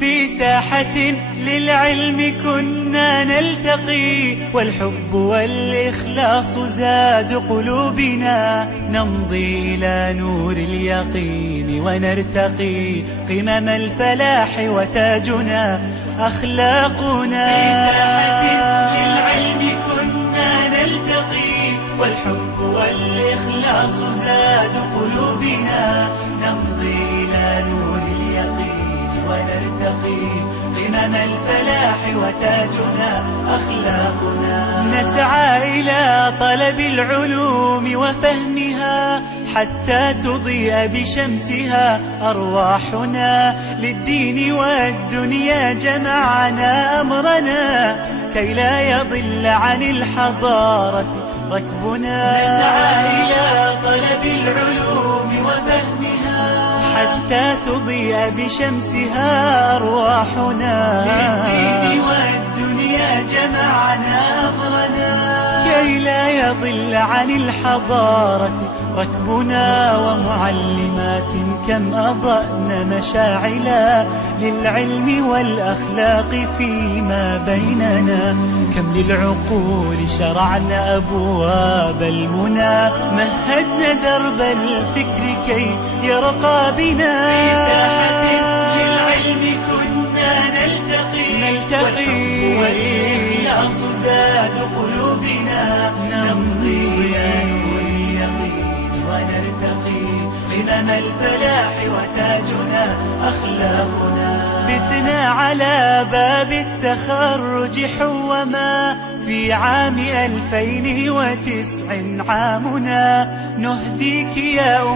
في ساحة للعلم كنا نلتقي، والحب والإخلاص زاد قلوبنا. نمضي إلى نور اليقين ونرتقي قمم الفلاح، وتاجنا أخلاقنا. في ساحة للعلم كنا نلتقي، والحب والإخلاص زاد قلوبنا. نمضي إلى نور اليقين ونرتقي قمم الفلاح، وتاجنا أخلاقنا. نسعى إلى طلب العلوم وفهمها، حتى تضيء بشمسها أرواحنا. للدين والدنيا جمعنا أمرنا، كي لا يضل عن الحضارة ركبنا. نسعى إلى طلب العلوم وفهمها، حتى تضيء بشمسها أرواحنا. للدين والدنيا جمعنا أمرنا، كي لا يضل عن الحضارة ركبنا. ومعلمات كم أضأن مشاعلا، للعلم والأخلاق فيما بيننا. كم للعقول شرعنا أبواب المنى، مهدنا درب الفكر كي يرقى بنا. في ساحة للعلم كنا نلتقي، والحب والإخلاص زاد قلوبنا. نمضي واليقين ونرتقي قمم الفلاح، وتاجنا أخلاقنا. بتنا على باب التخرج حوما، في عام 2009 عامنا. نهديك يا